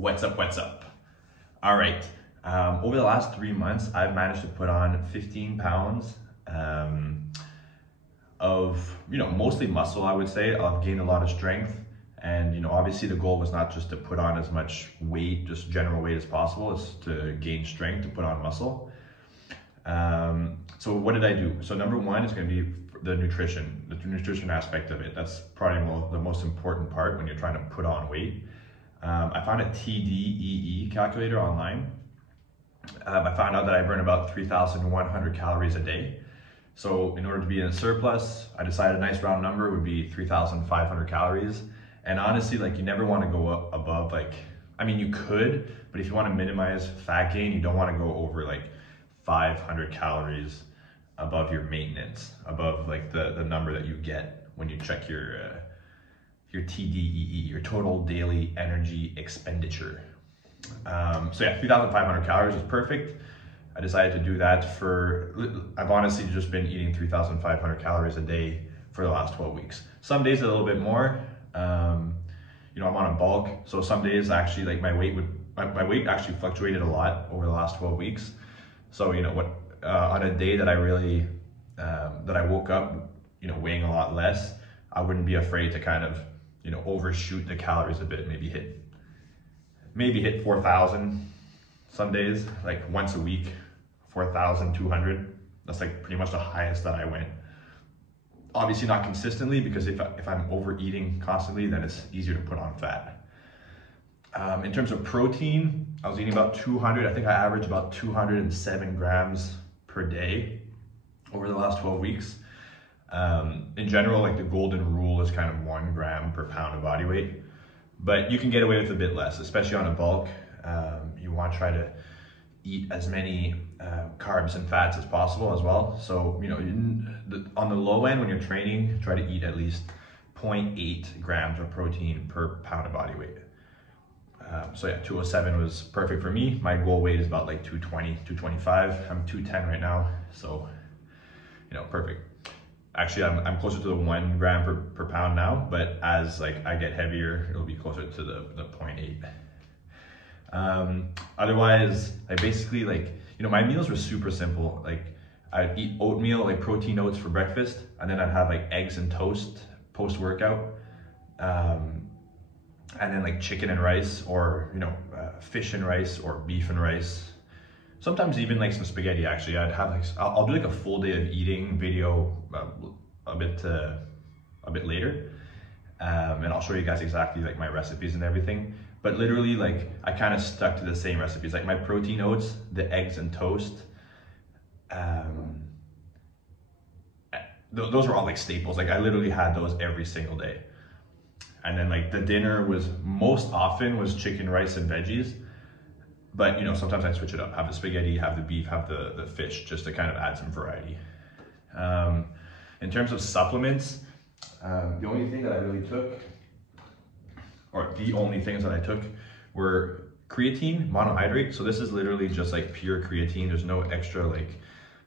What's up, what's up? All right, over the last 3 months, I've managed to put on 15 pounds of, mostly muscle, I would say. I've gained a lot of strength, and, obviously the goal was not just to put on as much weight, just general weight as possible, it's to gain strength, to put on muscle. So what did I do? So number one is going to be the nutrition aspect of it. That's probably the most important part when you're trying to put on weight. I found a TDEE calculator online. I found out that I burn about 3,100 calories a day. So in order to be in a surplus, I decided a nice round number would be 3,500 calories. And honestly, you never want to go up above, you could, but if you want to minimize fat gain, you don't want to go over 500 calories above your maintenance, above the number that you get when you check your TDEE, your total daily energy expenditure. So yeah, 3,500 calories is perfect. I decided to do that I've honestly just been eating 3,500 calories a day for the last 12 weeks. Some days a little bit more. I'm on a bulk, so some days actually my weight actually fluctuated a lot over the last 12 weeks. So on a day that I really that I woke up weighing a lot less, I wouldn't be afraid to kind of overshoot the calories a bit, maybe hit 4,000 some days, once a week, 4,200. That's pretty much the highest that I went. Obviously not consistently, because if I'm overeating constantly, then it's easier to put on fat. In terms of protein, I was eating about 200. I think I averaged about 207 grams per day over the last 12 weeks. In general, the golden rule is kind of 1 gram per pound of body weight, but you can get away with a bit less, especially on a bulk. You want to try to eat as many carbs and fats as possible as well. So, on the low end when you're training, try to eat at least 0.8 grams of protein per pound of body weight. So yeah, 207 was perfect for me. My goal weight is about 220, 225. I'm 210 right now, so perfect. Actually, I'm closer to the 1 gram per pound now, but as I get heavier, it'll be closer to the 0.8. Otherwise, I basically my meals were super simple. I'd eat oatmeal, protein oats for breakfast, and then I'd have eggs and toast post-workout. And then chicken and rice, or fish and rice, or beef and rice. Sometimes even some spaghetti. Actually, I'd have I'll do a full day of eating video a bit later, and I'll show you guys exactly my recipes and everything. But literally, I kind of stuck to the same recipes. My protein oats, the eggs and toast. Those were all staples. I literally had those every single day. And then the dinner was most often was chicken, rice, and veggies. But sometimes I switch it up, have the spaghetti, have the beef, have the fish, just to kind of add some variety. In terms of supplements, the only thing that I really took, or the only things that I took, were creatine monohydrate. So this is literally just pure creatine. There's no extra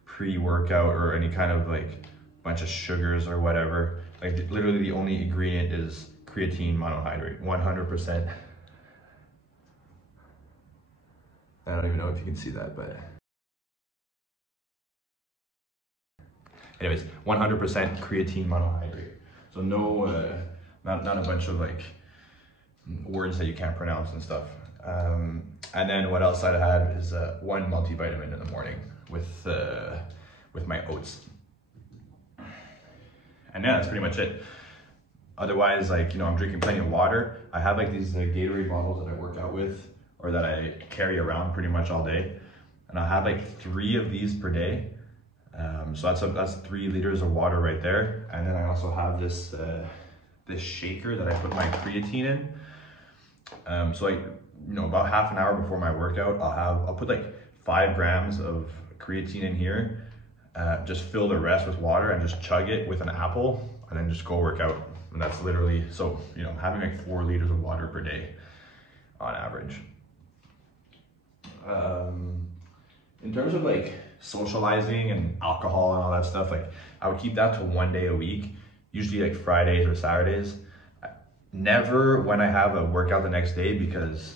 pre-workout or any kind of bunch of sugars or whatever. Literally the only ingredient is creatine monohydrate, 100%. I don't even know if you can see that, but anyways, 100% creatine monohydrate. So no, not a bunch of words that you can't pronounce and stuff. And then what else I'd have is 1 multivitamin in the morning with my oats. And yeah, that's pretty much it. Otherwise, I'm drinking plenty of water. I have these Gatorade bottles that I work out with, or that I carry around pretty much all day. And I'll have 3 of these per day. So that's 3 liters of water right there. And then I also have this shaker that I put my creatine in. So about half an hour before my workout, I'll put 5 grams of creatine in here. Just fill the rest with water and just chug it with an apple, and then just go work out. And that's literally, so, I'm having 4 liters of water per day on average. In terms of socializing and alcohol and all that stuff, I would keep that to 1 day a week, usually Fridays or Saturdays. Never when I have a workout the next day, because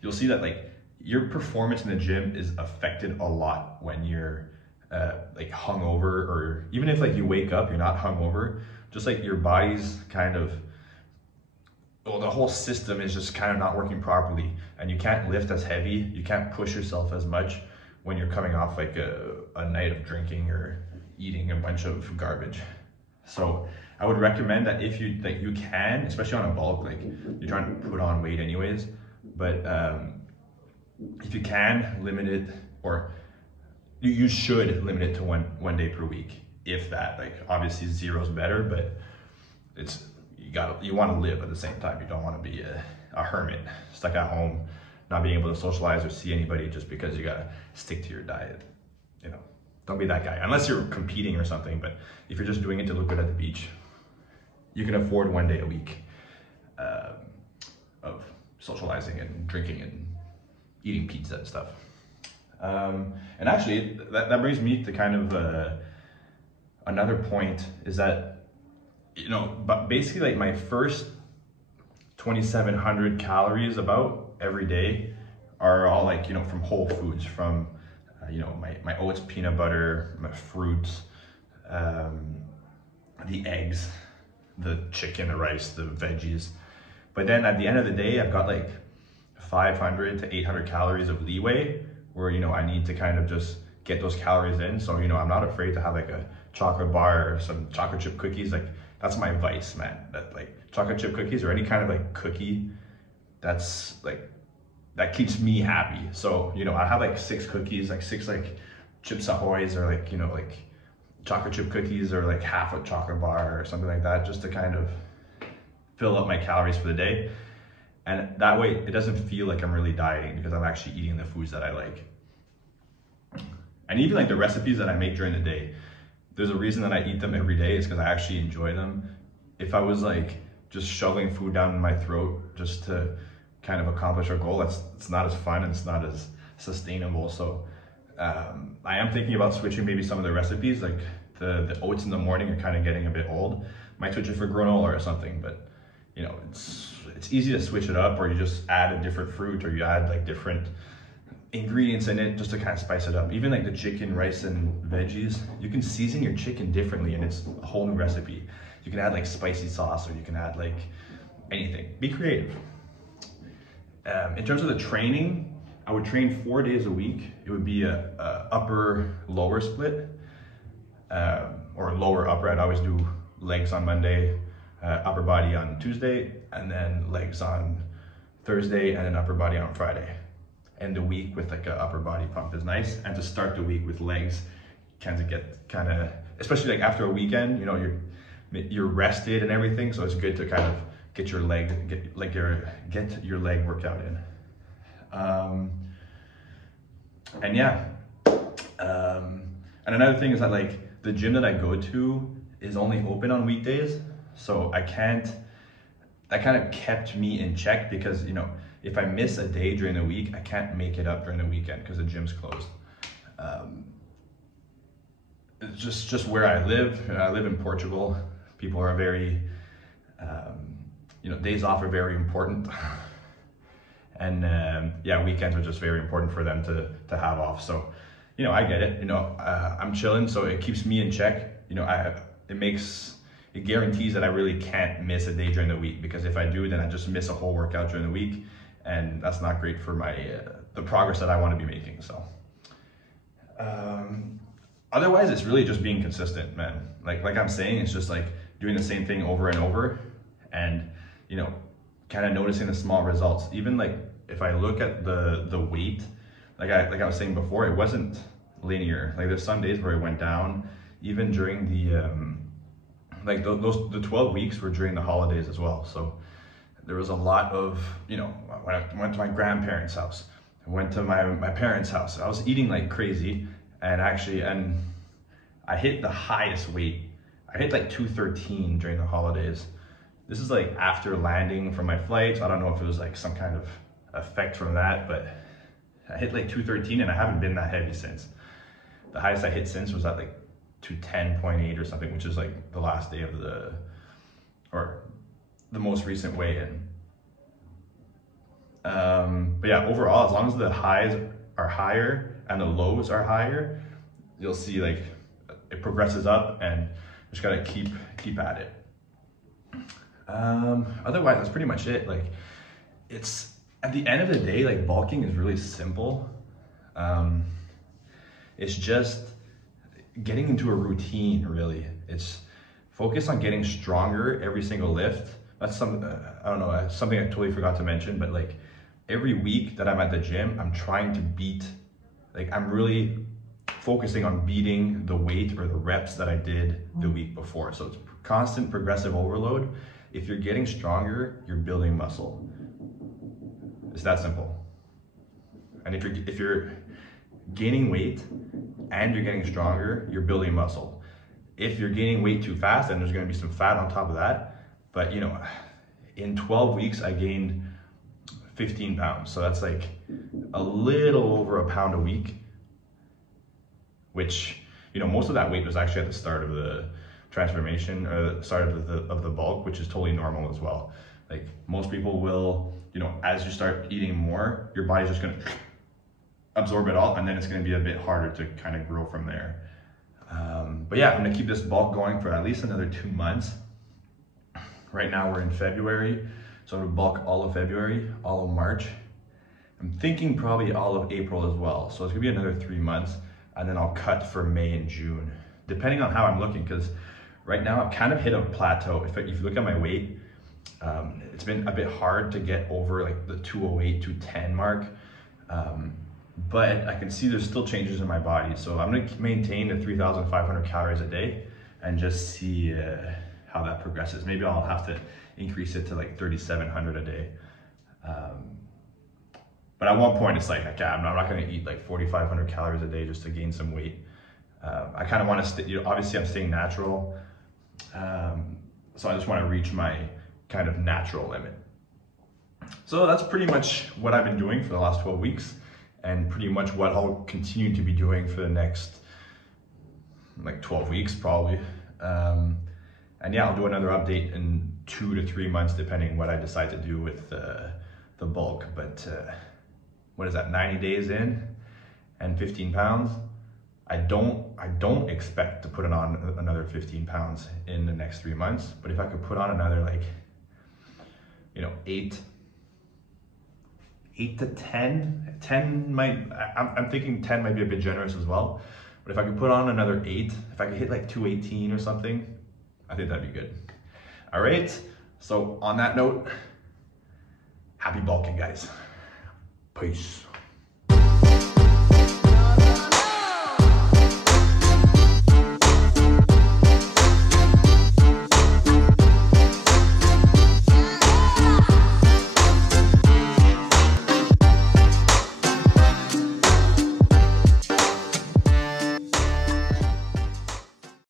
you'll see that like your performance in the gym is affected a lot when you're like hungover, or even if like you wake up, you're not hungover, just like your body's kind of, well, the whole system is just kind of not working properly, and you can't lift as heavy, you can't push yourself as much when you're coming off like a night of drinking or eating a bunch of garbage. So I would recommend that if you like, you can, especially on a bulk, like you're trying to put on weight anyways, but if you can limit it, or you should limit it to one day per week, if that. Like obviously zero's better, but it's, you want to live at the same time. You don't want to be a hermit stuck at home, not being able to socialize or see anybody just because you gotta stick to your diet. You know, don't be that guy unless you're competing or something. But if you're just doing it to look good at the beach, you can afford 1 day a week of socializing and drinking and eating pizza and stuff. And actually, that brings me to kind of another point, is that, you know, but basically like my first 2,700 calories about every day are all like, you know, from whole foods, from you know, my oats, peanut butter, my fruits, the eggs, the chicken, the rice, the veggies. But then at the end of the day, I've got like 500 to 800 calories of leeway, where, you know, I need to kind of just get those calories in. So, you know, I'm not afraid to have like a chocolate bar or some chocolate chip cookies. Like that's my vice, man. That like chocolate chip cookies or any kind of like cookie, that's like, that keeps me happy. So, you know, I have like 6 cookies, like 6 like Chips Ahoy's, or like, you know, like chocolate chip cookies, or like half a chocolate bar or something like that, just to kind of fill up my calories for the day. And that way it doesn't feel like I'm really dieting, because I'm actually eating the foods that I like. And even like the recipes that I make during the day, there's a reason that I eat them every day. It's because I actually enjoy them. If I was like just shoveling food down my throat just to kind of accomplish a goal, it's not as fun and it's not as sustainable. So I am thinking about switching maybe some of the recipes, like the oats in the morning are kind of getting a bit old. Might switch it for granola or something, but you know, it's easy to switch it up, or you just add a different fruit, or you add like different ingredients in it just to kind of spice it up. Even like the chicken, rice, and veggies, you can season your chicken differently, and it's a whole new recipe. You can add like spicy sauce, or you can add like anything. Be creative. In terms of the training, I would train 4 days a week. It would be a upper-lower split, or lower-upper. I'd always do legs on Monday, upper body on Tuesday, and then legs on Thursday, and then upper body on Friday. End the week with like a upper body pump is nice. And to start the week with legs, kind of, especially like after a weekend, you know, you're rested and everything, so it's good to kind of get your leg workout in. And yeah, and another thing is that like the gym that I go to is only open on weekdays, so that kind of kept me in check, because, you know, if I miss a day during the week, I can't make it up during the weekend because the gym's closed. It's just where I live. I live in Portugal. People are very, you know, days off are very important. And yeah, weekends are just very important for them to have off. So, you know, I get it. You know, I'm chilling, so it keeps me in check. You know, it guarantees that I really can't miss a day during the week, because if I do, then I just miss a whole workout during the week, and that's not great for my the progress that I want to be making. So otherwise, it's really just being consistent, man. Like I'm saying, it's just like doing the same thing over and over, and, you know, kind of noticing the small results. Even like if I look at the weight, like I was saying before, it wasn't linear. Like there's some days where it went down, even during the like the 12 weeks were during the holidays as well. So there was a lot of, you know, when I went to my grandparents' house, I went to my parents' house, I was eating like crazy, and I hit the highest weight. I hit like 213 during the holidays. This is like after landing from my flight. I don't know if it was like some kind of effect from that, but I hit like 213, and I haven't been that heavy since. The highest I hit since was at like 210.8 or something, which is like the last day of the most recent weigh-in. But yeah, overall, as long as the highs are higher and the lows are higher, you'll see like it progresses up, and just gotta keep at it. Otherwise, that's pretty much it. Like, it's at the end of the day, like bulking is really simple. It's just getting into a routine, really. It's focus on getting stronger every single lift. That's something I totally forgot to mention, but like every week that I'm at the gym, I'm trying to beat, like I'm really focusing on beating the weight or the reps that I did the week before. So it's constant progressive overload. If you're getting stronger, you're building muscle. It's that simple. And if you're gaining weight and you're getting stronger, you're building muscle. If you're gaining weight too fast, then there's gonna be some fat on top of that. But you know, in 12 weeks, I gained 15 pounds. So that's like a little over a pound a week, which, you know, most of that weight was actually at the start of the transformation, or the start of the bulk, which is totally normal as well. Like most people will, you know, as you start eating more, your body's just gonna absorb it all, and then it's gonna be a bit harder to kind of grow from there. But yeah, I'm gonna keep this bulk going for at least another 2 months. Right now we're in February, so I'm gonna bulk all of February, all of March. I'm thinking probably all of April as well. So it's gonna be another 3 months, and then I'll cut for May and June, depending on how I'm looking, because right now I've kind of hit a plateau. If you look at my weight, it's been a bit hard to get over like the 208, 210 mark. But I can see there's still changes in my body. So I'm gonna maintain the 3,500 calories a day and just see how that progresses. Maybe I'll have to increase it to like 3,700 a day. But at one point it's like, okay, I'm not gonna eat like 4,500 calories a day just to gain some weight. I kind of want to stay, you know, obviously I'm staying natural. So I just want to reach my kind of natural limit. So that's pretty much what I've been doing for the last 12 weeks, and pretty much what I'll continue to be doing for the next like 12 weeks probably. And yeah, I'll do another update in 2 to 3 months, depending what I decide to do with the bulk. But what is that, 90 days in and 15 pounds? I don't expect to put it on another 15 pounds in the next 3 months, but if I could put on another, like, you know, 8 to 10 might, I'm thinking 10 might be a bit generous as well, but if I could put on another 8, if I could hit like 218 or something, I think that'd be good. All right, so on that note, happy bulking, guys. Peace.